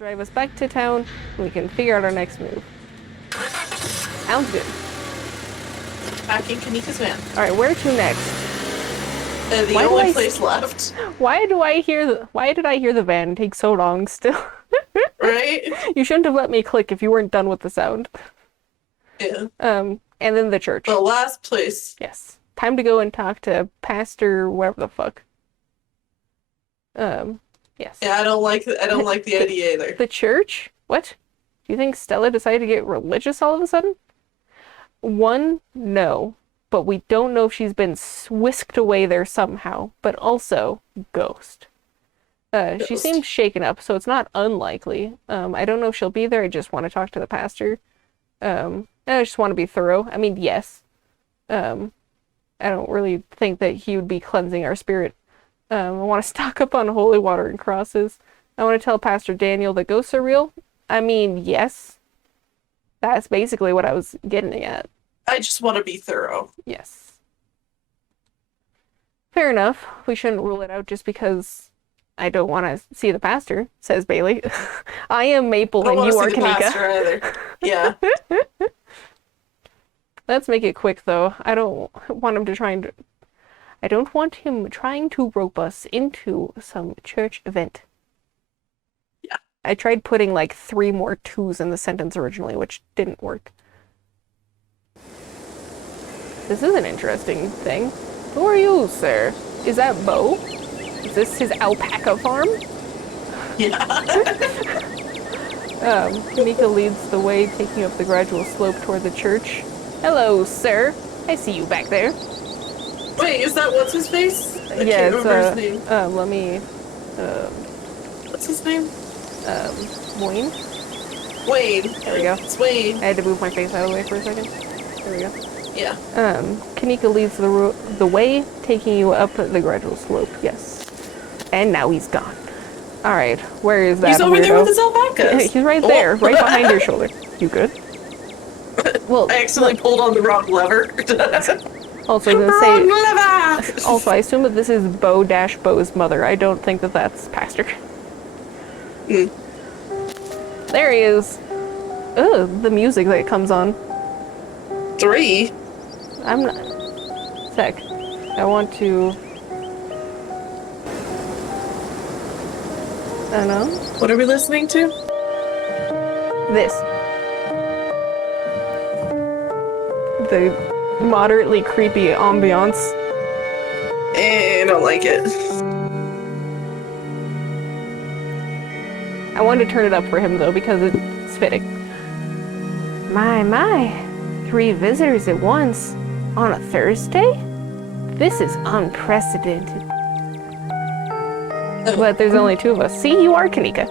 drive us back to town, and we can figure out our next move. Sounds good. Back in Kanika's van. Alright, where to next? The only place left. Why did I hear the van take so long still? Right? You shouldn't have let me click if you weren't done with the sound. Yeah. And then the church. The last place. Yes. Time to go and talk to Pastor whatever the fuck. Yes. Yeah, I don't like the idea either. The church? What? Do you think Stella decided to get religious all of a sudden? One, no. But we don't know if she's been whisked away there somehow. But also, ghost. She seems shaken up, so it's not unlikely. I don't know if she'll be there. I just want to talk to the pastor. I just want to be thorough. I mean, yes. I don't really think that he would be cleansing our spirit. I want to stock up on holy water and crosses. I want to tell Pastor Daniel that ghosts are real. I mean, yes. That's basically what I was getting at. I just want to be thorough. Yes. Fair enough. We shouldn't rule it out just because I don't want to see the pastor, says Bailey. I am Maple and you are Kanika. Yeah. Let's make it quick though. I don't want him trying to rope us into some church event. Yeah. I tried putting like 3 more 2s in the sentence originally, which didn't work. This is an interesting thing. Who are you, sir? Is that Bo? Is this his alpaca farm? Yeah. Kanika leads the way, taking up the gradual slope toward the church. Hello, sir. I see you back there. Wait, is that what's his face? I yeah, can't remember his name. Let me. What's his name? Wayne. Wayne. There we go. It's Wayne. I had to move my face out of the way for a second. There we go. Yeah. Kanika leads the way, taking you up the gradual slope. Yes. And now he's gone. All right, where is that? He's over weirdo? there with his alpacas. He's right there, right behind your shoulder. You good? Well, I accidentally pulled on the wrong lever. Also, I was gonna say. Also, I assume that this is Bo's mother. I don't think that that's Pastor. Mm. There he is. Ugh, the music that comes on. 3. I'm not. Sec. I want to. I don't know. What are we listening to? This. The moderately creepy ambiance. I don't like it. I wanted to turn it up for him though because it's fitting. My. 3 visitors at once on a Thursday? This is unprecedented. Oh. But there's only 2 of us. See, you are Kanika.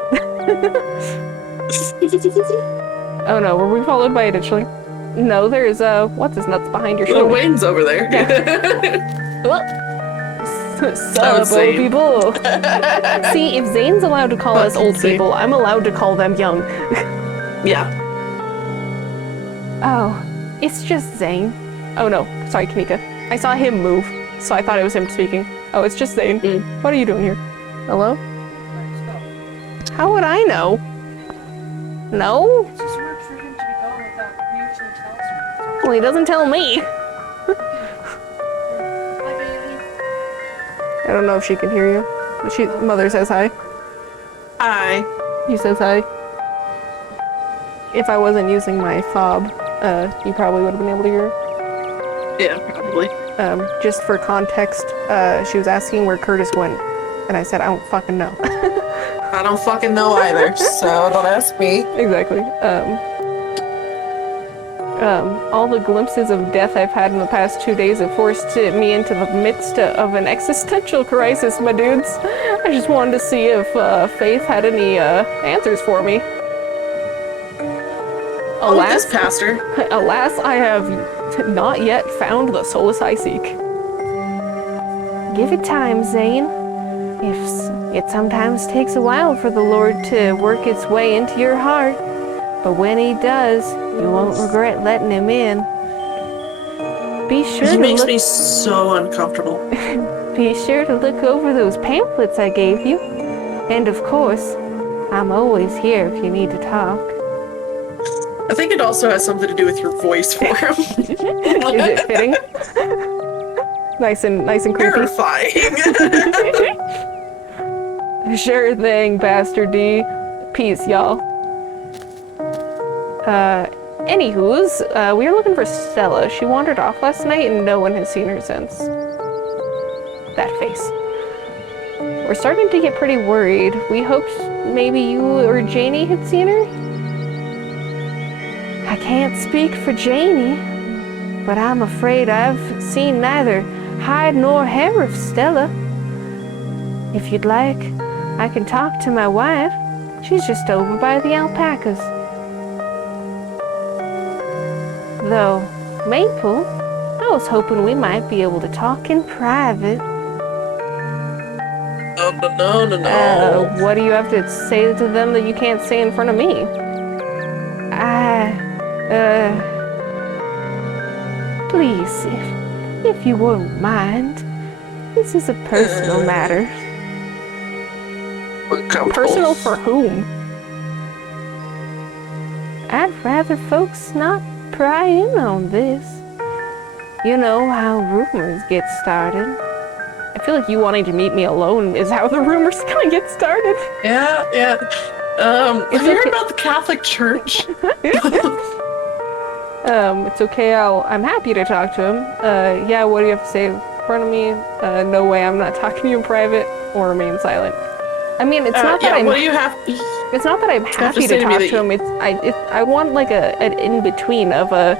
Oh no, were we followed by a ditchling? No, there's what's his nuts behind your shoulder? Well, Wayne's over there. Sup, old people. See, if Zane's allowed to call us old people, I'm allowed to call them young. Yeah. Oh, it's just Zane. Oh no, sorry, Kanika. I saw him move, so I thought it was him speaking. Oh, it's just Zane. Mm. What are you doing here? Hello? How would I know? No? It's just rude for him to be gone without usually tells me. Well, he doesn't tell me. Hi, Bailey. I don't know if she can hear you. But Mother says hi. Hi. He says hi. If I wasn't using my fob, you probably would have been able to hear her. Yeah, probably. Just for context, she was asking where Curtis went, and I said, I don't fucking know. I don't fucking know either, so don't ask me. Exactly. All the glimpses of death I've had in the past 2 days have forced me into the midst of an existential crisis, my dudes. I just wanted to see if Faith had any answers for me. Alas, Pastor. Alas, I have not yet found the solace I seek. Give it time, Zane. It sometimes takes a while for the Lord to work its way into your heart, but when he does, you won't regret letting him in. Be sure He to makes me so uncomfortable. Be sure to look over those pamphlets I gave you. And of course, I'm always here if you need to talk. I think it also has something to do with your voice for him. Is it fitting? Nice and creepy. Terrifying. Sure thing, Bastard D. Peace, y'all. Anywho's, we were looking for Stella. She wandered off last night and no one has seen her since. That face. We're starting to get pretty worried. We hoped maybe you or Janie had seen her? I can't speak for Janie, but I'm afraid I've seen neither hide nor hair of Stella. If you'd like, I can talk to my wife. She's just over by the alpacas. Though, Maple, I was hoping we might be able to talk in private. No. What do you have to say to them that you can't say in front of me? Please, if you won't mind, this is a personal matter. Personal for whom? I'd rather folks not pry in on this. You know how rumors get started. I feel like you wanting to meet me alone is how the rumors gonna get started. Yeah. Have you heard about the Catholic Church? It's okay, I'm happy to talk to him. Yeah, what do you have to say in front of me? No way, I'm not talking to you in private, or remain silent. I mean, it's not that what do you have? It's not that I'm happy to talk to him. I want like an in between of a.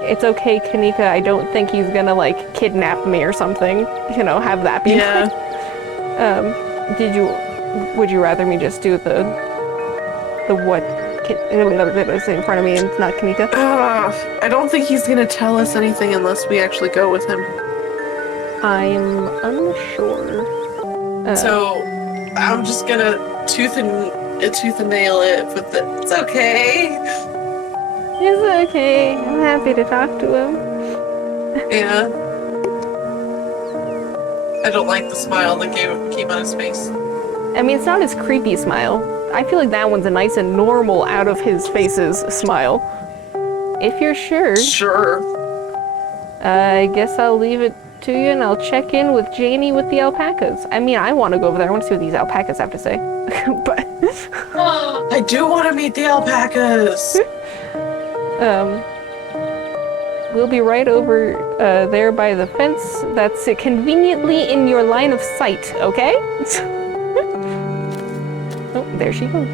It's okay, Kanika. I don't think he's gonna like kidnap me or something. You know, have that be. Yeah. Would you rather me just do the what? That's in front of me and it's not Kanika. I don't think he's gonna tell us anything unless we actually go with him. I'm unsure. So I'm just gonna tooth and nail it with the. It's okay. It's okay. I'm happy to talk to him. Yeah. I don't like the smile that came on his face. I mean, it's not his creepy smile. I feel like that one's a nice and normal out of his face's smile. If you're sure. Sure. I guess I'll leave it to you and I'll check in with Janie with the alpacas. I mean, I want to go over there. I want to see what these alpacas have to say. But I do want to meet the alpacas. We'll be right over there by the fence. That's conveniently in your line of sight, okay? Oh, there she goes.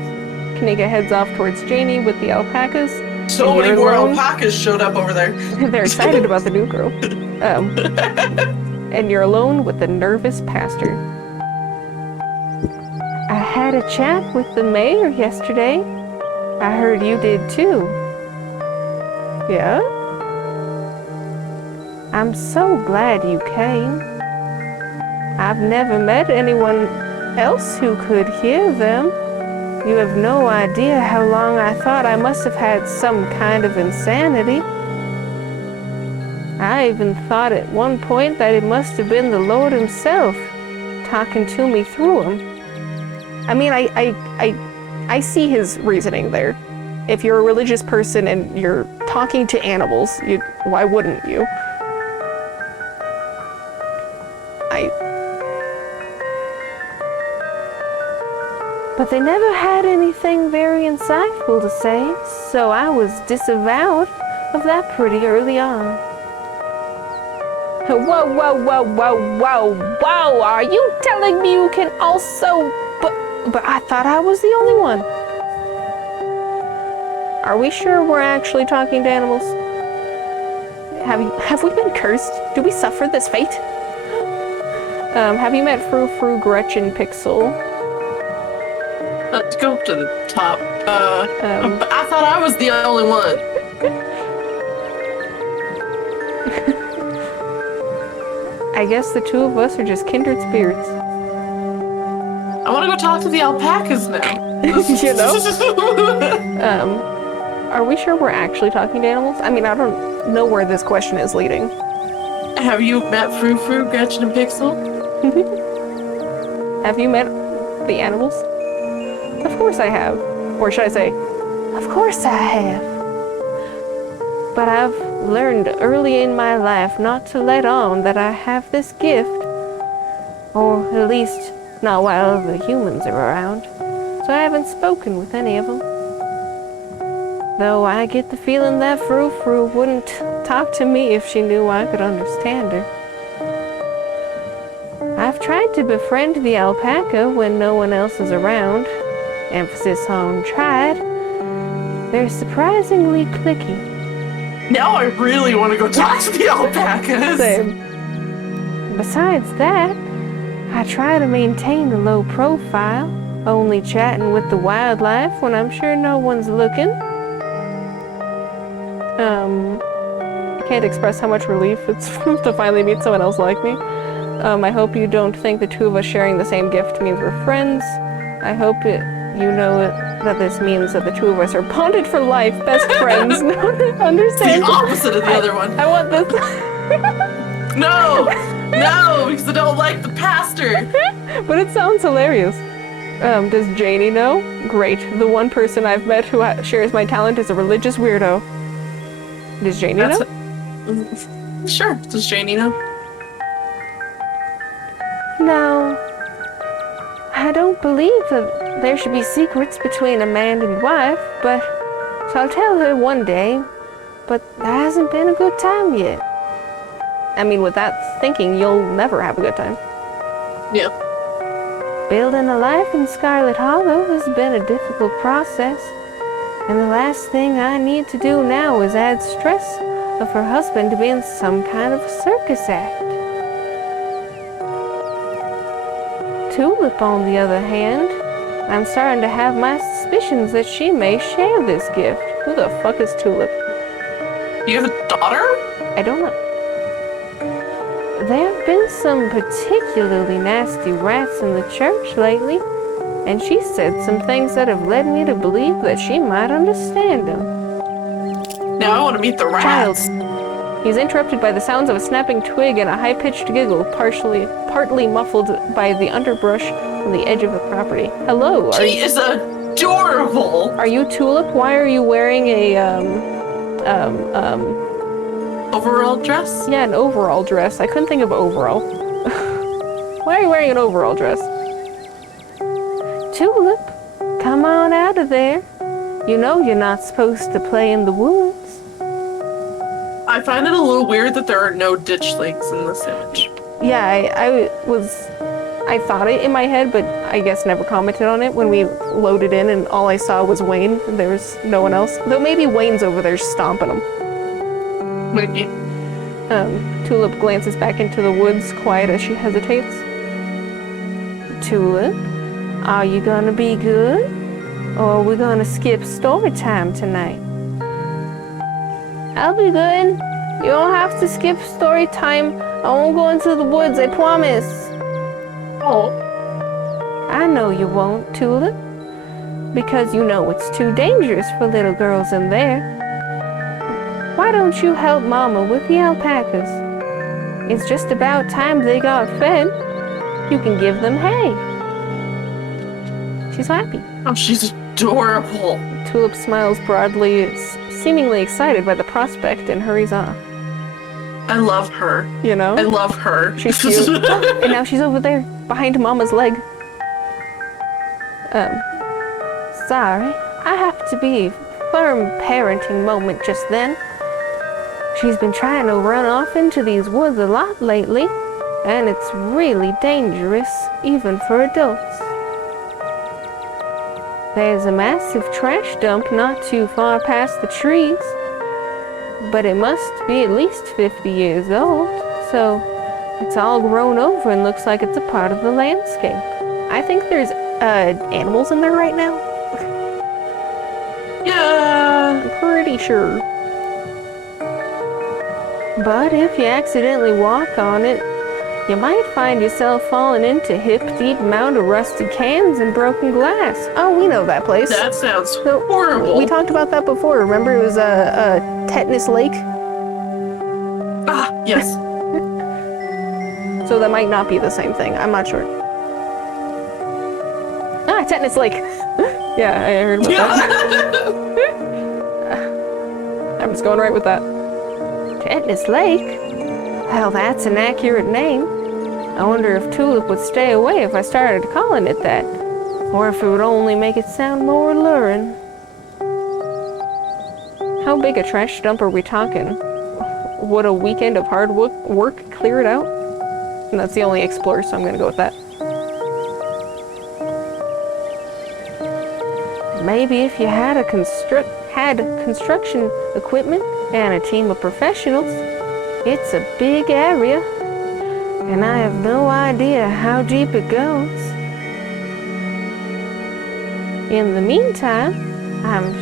Kanika heads off towards Janie with the alpacas. So many more alpacas showed up over there. They're excited about the new girl. And you're alone with the nervous pastor. I had a chat with the mayor yesterday. I heard you did too. Yeah? I'm so glad you came. I've never met anyone else who could hear them. You have no idea how long I thought I must have had some kind of insanity. I even thought at one point that it must have been the Lord himself talking to me through him. I mean, I see his reasoning there. If you're a religious person and you're talking to animals, why wouldn't you? But they never had anything very insightful to say, so I was disavowed of that pretty early on. Whoa, are you telling me you can also... But I thought I was the only one. Are we sure we're actually talking to animals? Have we been cursed? Do we suffer this fate? Have you met Frou, Gretchen, Pixel? Let's go up to the top. I thought I was the only one. I guess the two of us are just kindred spirits. I want to go talk to the alpacas now. You know? Are we sure we're actually talking to animals? I mean, I don't know where this question is leading. Have you met Frou, Gretchen, and Pixel? Have you met the animals? Of course I have. Or should I say, of course I have. But I've learned early in my life not to let on that I have this gift. Or at least, not while the humans are around. So I haven't spoken with any of them. Though I get the feeling that Frou-Frou wouldn't talk to me if she knew I could understand her. I've tried to befriend the alpaca when no one else is around. Emphasis on tried. They're surprisingly clicky. Now I really want to go talk to the alpacas. Same. Besides that, I try to maintain a low profile, only chatting with the wildlife when I'm sure no one's looking. I can't express how much relief it's to finally meet someone else like me. I hope you don't think the two of us sharing the same gift means we're friends. I hope you know that this means that the two of us are bonded for life, best friends. Understand? The opposite of the other one. I want this. No, because I don't like the pastor. But it sounds hilarious. Does Janie know? Great. The one person I've met who shares my talent is a religious weirdo. Does Janie know? Sure. Does Janie know? No. I don't believe that there should be secrets between a man and wife, so I'll tell her one day, but there hasn't been a good time yet. I mean, with that thinking, you'll never have a good time. Yeah. Building a life in Scarlet Hollow has been a difficult process, and the last thing I need to do now is add stress of her husband to be in some kind of circus act. Tulip, on the other hand, I'm starting to have my suspicions that she may share this gift. Who the fuck is Tulip? You have a daughter? I don't know. There have been some particularly nasty rats in the church lately, and she said some things that have led me to believe that she might understand them. Now I want to meet the rats. He's interrupted by the sounds of a snapping twig and a high-pitched giggle, partly muffled by the underbrush on the edge of the property. Hello, She is adorable. Are you Tulip? Why are you wearing a, Overall dress? Yeah, an overall dress. I couldn't think of overall. Why are you wearing an overall dress? Tulip, come on out of there. You know you're not supposed to play in the woods. I find it a little weird that there are no ditchlings in this image. Yeah, I thought it in my head, but I guess never commented on it when we loaded in and all I saw was Wayne and there was no one else. Though maybe Wayne's over there stomping them. Maybe. Tulip glances back into the woods, quiet as she hesitates. Tulip, are you gonna be good? Or are we gonna skip story time tonight? I'll be good. You don't have to skip story time. I won't go into the woods, I promise. Oh. I know you won't, Tulip. Because you know it's too dangerous for little girls in there. Why don't you help Mama with the alpacas? It's just about time they got fed. You can give them hay. She's happy. Oh, she's adorable. Tulip smiles broadly, seemingly excited by the prospect, and hurries off. I love her. You know? I love her. She's cute. And now she's over there, behind Mama's leg. Sorry. I have to be firm parenting moment just then. She's been trying to run off into these woods a lot lately, and it's really dangerous, even for adults. There's a massive trash dump not too far past the trees, but it must be at least 50 years old, so it's all grown over and looks like it's a part of the landscape. I think there's animals in there right now. Yeah. I'm pretty sure. But if you accidentally walk on it, you might find yourself falling into hip-deep mound of rusted cans and broken glass. Oh, we know that place. That sounds horrible. We talked about that before. Remember, it was a tetanus lake? Ah, yes. So that might not be the same thing. I'm not sure. Ah, tetanus lake. Yeah, I heard about that. I'm just going right with that. Tetanus Lake? Well, that's an accurate name. I wonder if Tulip would stay away if I started calling it that. Or if it would only make it sound more alluring. How big a trash dump are we talking? Would a weekend of hard work clear it out? And that's the only explorer, so I'm gonna go with that. Maybe if you had construction equipment and a team of professionals. It's a big area, and I have no idea how deep it goes. In the meantime, I'm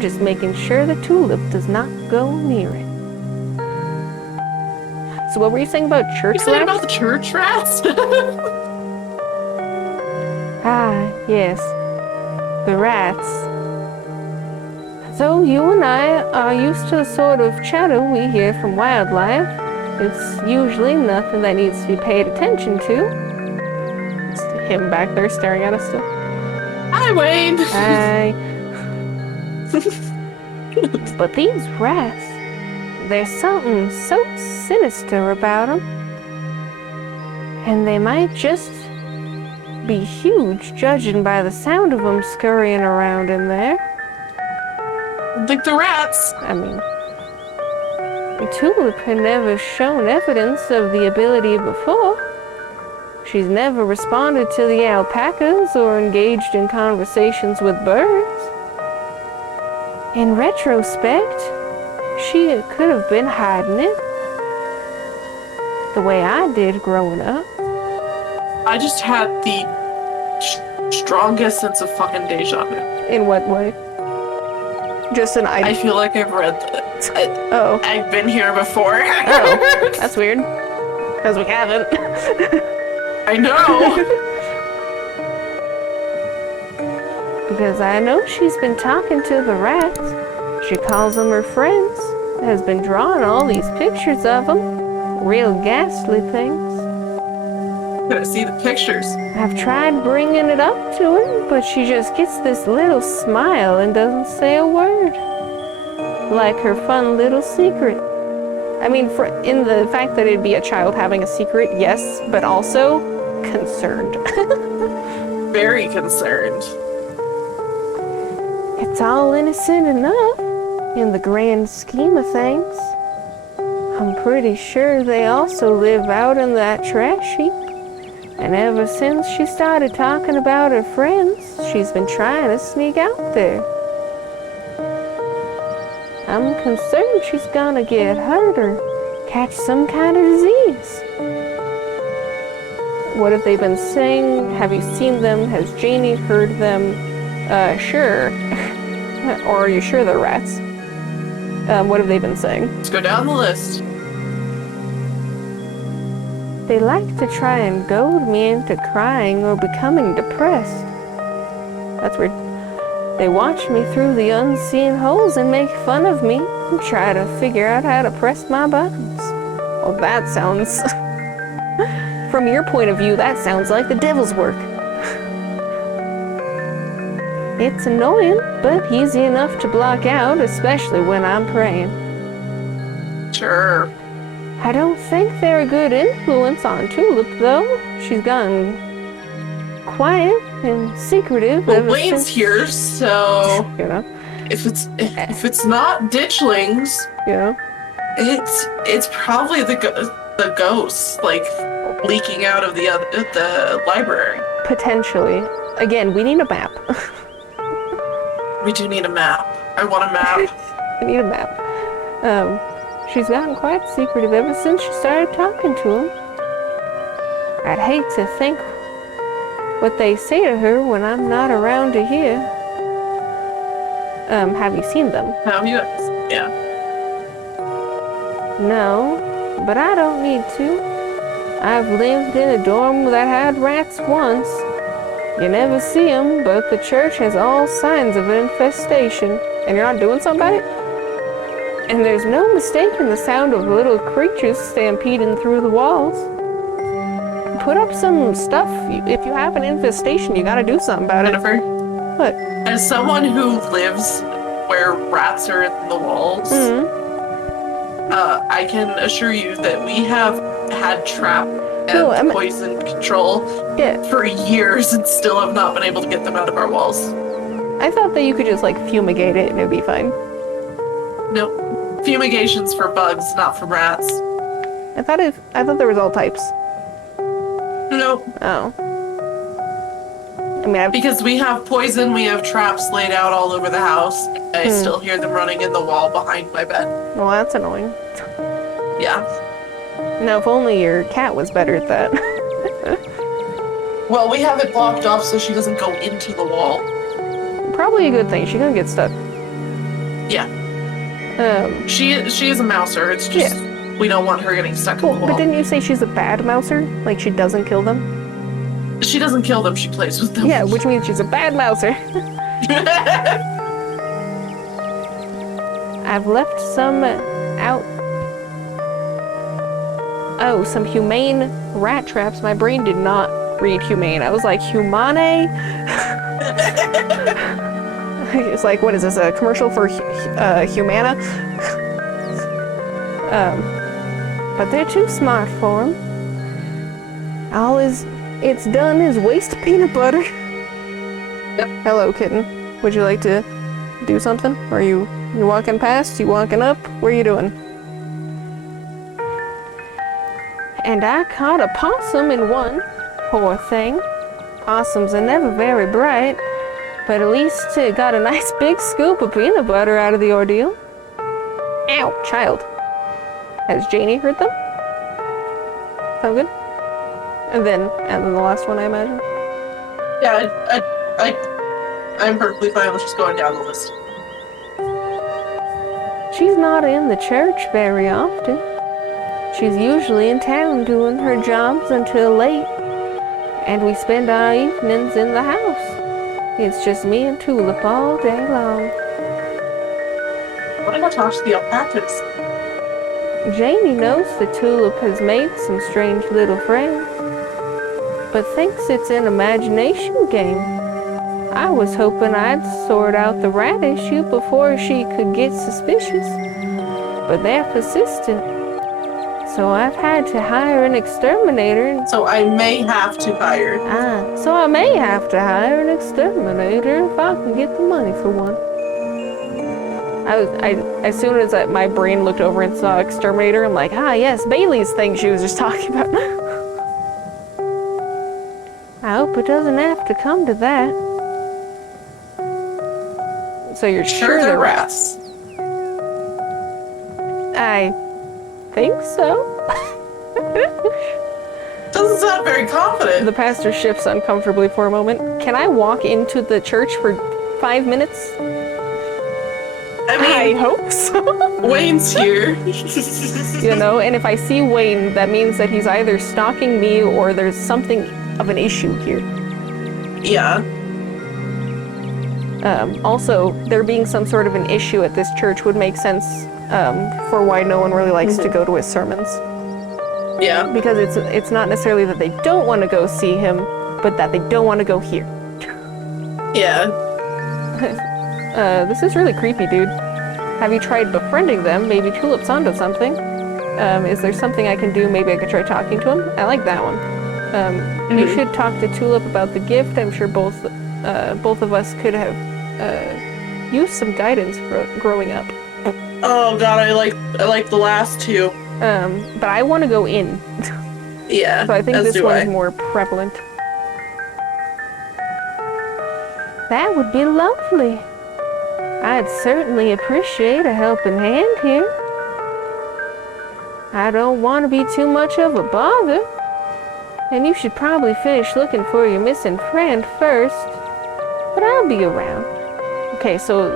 just making sure the Tulip does not go near it. So what were you saying about church You saying rats? about the church rats? Ah, yes. The rats. So you and I are used to the sort of chatter we hear from wildlife. It's usually nothing that needs to be paid attention to. It's him back there staring at us still. Hi, Wayne. Hi. But these rats, there's something so sinister about them. And they might just be huge, judging by the sound of them scurrying around in there. Like the rats. I mean, Tulip had never shown evidence of the ability before. She's never responded to the alpacas or engaged in conversations with birds. In retrospect, she could have been hiding it. The way I did growing up. I just had the strongest sense of fucking deja vu. In what way? Just an I idea. feel like I've read that. Oh. I've been here before. Oh, that's weird. Because we haven't. I know. Because I know she's been talking to the rats. She calls them her friends. Has been drawing all these pictures of them. Real ghastly things. Gotta see the pictures. I've tried bringing it up to her, but she just gets this little smile and doesn't say a word. Like her fun little secret. I mean, in the fact that it'd be a child having a secret, yes, but also concerned. Very concerned. It's all innocent enough in the grand scheme of things. I'm pretty sure they also live out in that trash heap. And ever since she started talking about her friends, she's been trying to sneak out there. I'm concerned she's gonna get hurt or catch some kind of disease. What have they been saying? Have you seen them? Has Janie heard them? Sure. Or are you sure they're rats? What have they been saying? Let's go down the list. They like to try and goad me into crying or becoming depressed. That's weird. They watch me through the unseen holes and make fun of me and try to figure out how to press my buttons. Well, that sounds... From your point of view, that sounds like the devil's work. It's annoying, but easy enough to block out, especially when I'm praying. Sure. I don't think they're a good influence on Tulip, though. She's gotten quiet and secretive Well, ever Wayne's since... here, so You know? if it's not ditchlings, You know? it's probably the ghosts like leaking out of the library. Potentially. Again, we need a map. We do need a map. I want a map. We need a map. She's gotten quite secretive ever since she started talking to him. I'd hate to think what they say to her when I'm not around to hear. Have you seen them? Have you? Yeah. No, but I don't need to. I've lived in a dorm that had rats once. You never see them, but the church has all signs of an infestation. And you're not doing something about it? And there's no mistaking the sound of little creatures stampeding through the walls. put up some stuff. If you have an infestation, you gotta do something about it. Jennifer, What? as someone who lives where rats are in the walls, I can assure you that we have had trap and poison control for years and still have not been able to get them out of our walls. I thought that you could just like fumigate it and it'd be fine. Nope. Fumigation's for bugs, not for rats. I thought there was all types. Nope. Oh. I mean, because we have poison, we have traps laid out all over the house. I still hear them running in the wall behind my bed. Well, that's annoying. Yeah. Now, if only your cat was better at that. Well, we have it blocked off so she doesn't go into the wall. Probably a good thing. She's gonna get stuck. Yeah. She is a mouser. It's just we don't want her getting stuck in the wall. But didn't you say she's a bad mouser? Like she doesn't kill them? She doesn't kill them. She plays with them. Yeah, which means she's a bad mouser. I've left some out. Oh, some humane rat traps. My brain did not read humane. I was like, humane? It's like, what is this, a commercial for Humana? But they're too smart for them. All it's done is waste peanut butter. Yep. Hello, kitten. Would you like to do something? Are you walking past? You walking up? What are you doing? And I caught a possum in one. Poor thing. Possums are never very bright, but at least it got a nice big scoop of peanut butter out of the ordeal. Ow, child. Has Janie heard them? Sound good? And then the last one, I imagine. Yeah, I'm perfectly fine with just going down the list. She's not in the church very often. She's usually in town doing her jobs until late, and we spend our evenings in the house. It's just me and Tulip all day long. Why not talk to the alpacas? Janie knows that Tulip has made some strange little friends, but thinks it's an imagination game. I was hoping I'd sort out the rat issue before she could get suspicious, but they're persistent. So I've had to hire an exterminator. So I may have to hire. So I may have to hire an exterminator if I can get the money for one. As soon as my brain looked over and saw exterminator, I'm like, yes, Bailey's thing she was just talking about. I hope it doesn't have to come to that. So you're sure they're rats? I think so. Doesn't sound very confident. The pastor shifts uncomfortably for a moment. Can I walk into the church for 5 minutes? I hope so. Wayne's here. And if I see Wayne, that means that he's either stalking me or there's something of an issue here. Yeah. Also, there being some sort of an issue at this church would make sense for why no one really likes to go to his sermons. Yeah. Because it's not necessarily that they don't want to go see him, but that they don't want to go here. Yeah. This is really creepy, dude. Have you tried befriending them? Maybe Tulip's onto something. Is there something I can do? Maybe I could try talking to him? I like that one. You should talk to Tulip about the gift. I'm sure both of us could have used some guidance growing up. Oh god, I like the last two. But I want to go in. Yeah. So I think this one's more prevalent. That would be lovely. I'd certainly appreciate a helping hand here. I don't want to be too much of a bother. And you should probably finish looking for your missing friend first. But I'll be around. Okay, so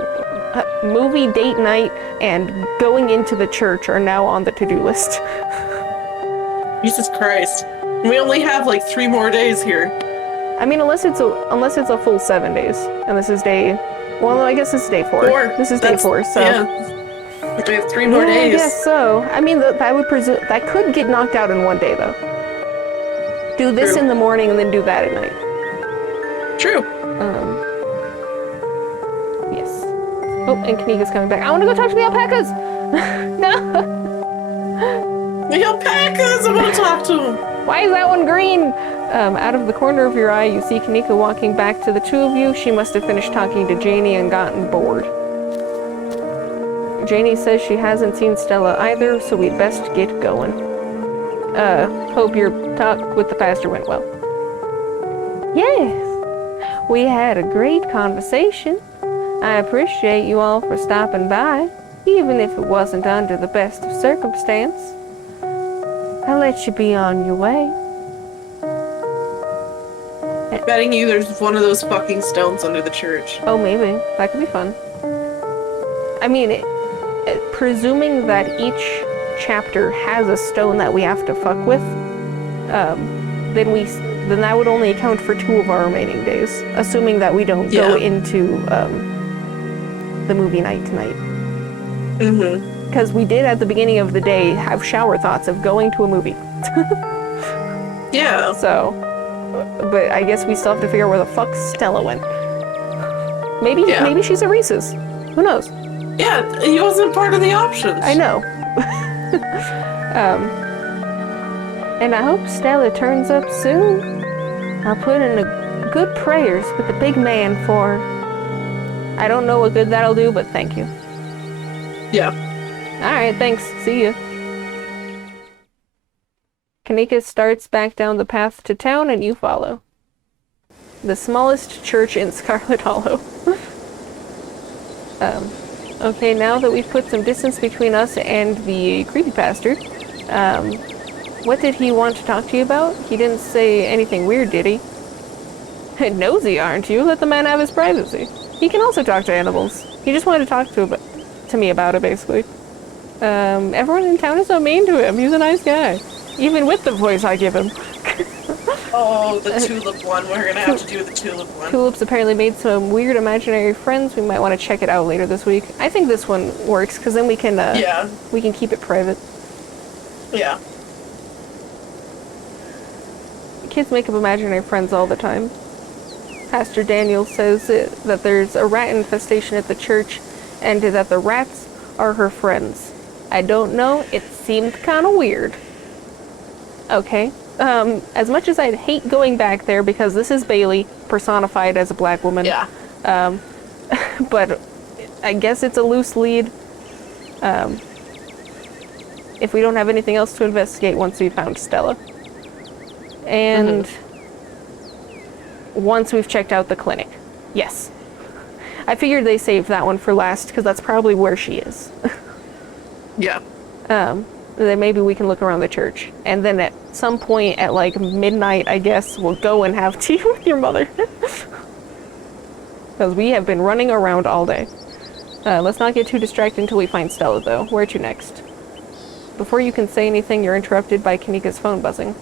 movie date night and going into the church are now on the to-do list. Jesus Christ. We only have like 3 more days here. I mean, unless it's a full 7 days. And this is day... Well, I guess this is day 4. This is day 4, so... Yeah. We have 3 more days. I guess so. I mean, that would presume... That could get knocked out in one day, though. do this True. in the morning and then do that at night. True. Yes. Oh, and Kanika's coming back. I want to go talk to the alpacas! No! The alpacas! I want to talk to them! Why is that one green? Out of the corner of your eye, you see Kanika walking back to the two of you. She must have finished talking to Janie and gotten bored. Janie says she hasn't seen Stella either, so we'd best get going. Hope your talk with the pastor went well. Yes, we had a great conversation. I appreciate you all for stopping by, even if it wasn't under the best of circumstance. I'll let you be on your way. Betting you there's one of those fucking stones under the church. Oh, maybe. That could be fun. I mean, presuming that each chapter has a stone that we have to fuck with, then that would only account for 2 of our remaining days, assuming that we don't go into the movie night tonight. Mm-hmm. Because we did at the beginning of the day have shower thoughts of going to a movie. Yeah. So, but I guess we still have to figure out where the fuck Stella went. Maybe she's at Reese's. Who knows? Yeah, he wasn't part of the options. I know. And I hope Stella turns up soon. I'll put in a good prayers with the big man for her. I don't know what good that'll do, but thank you. Yeah. Alright, thanks. See ya. Kanika starts back down the path to town and you follow. The smallest church in Scarlet Hollow. Okay, now that we've put some distance between us and the creepypasta, what did he want to talk to you about? He didn't say anything weird, did he? Nosy, aren't you? Let the man have his privacy. He can also talk to animals. He just wanted to talk to me about it, basically. Everyone in town is so mean to him. He's a nice guy. Even with the voice I give him. Oh, the tulip one. We're gonna have to do the tulip one. Tulips apparently made some weird imaginary friends. We might want to check it out later this week. I think this one works, because then we can keep it private. Yeah. Kids make up imaginary friends all the time. Pastor Daniel says that there's a rat infestation at the church, and that the rats are her friends. I don't know, it seemed kind of weird. Okay. As much as I'd hate going back there, because this is Bailey, personified as a black woman. Yeah. But I guess it's a loose lead. If we don't have anything else to investigate once we found Stella. And once we've checked out the clinic. Yes. I figured they saved that one for last, because that's probably where she is. Yeah. Then maybe we can look around the church. And then at some point at like midnight, I guess, we'll go and have tea with your mother. Because we have been running around all day. Let's not get too distracted until we find Stella, though. Where to next? Before you can say anything, you're interrupted by Kanika's phone buzzing.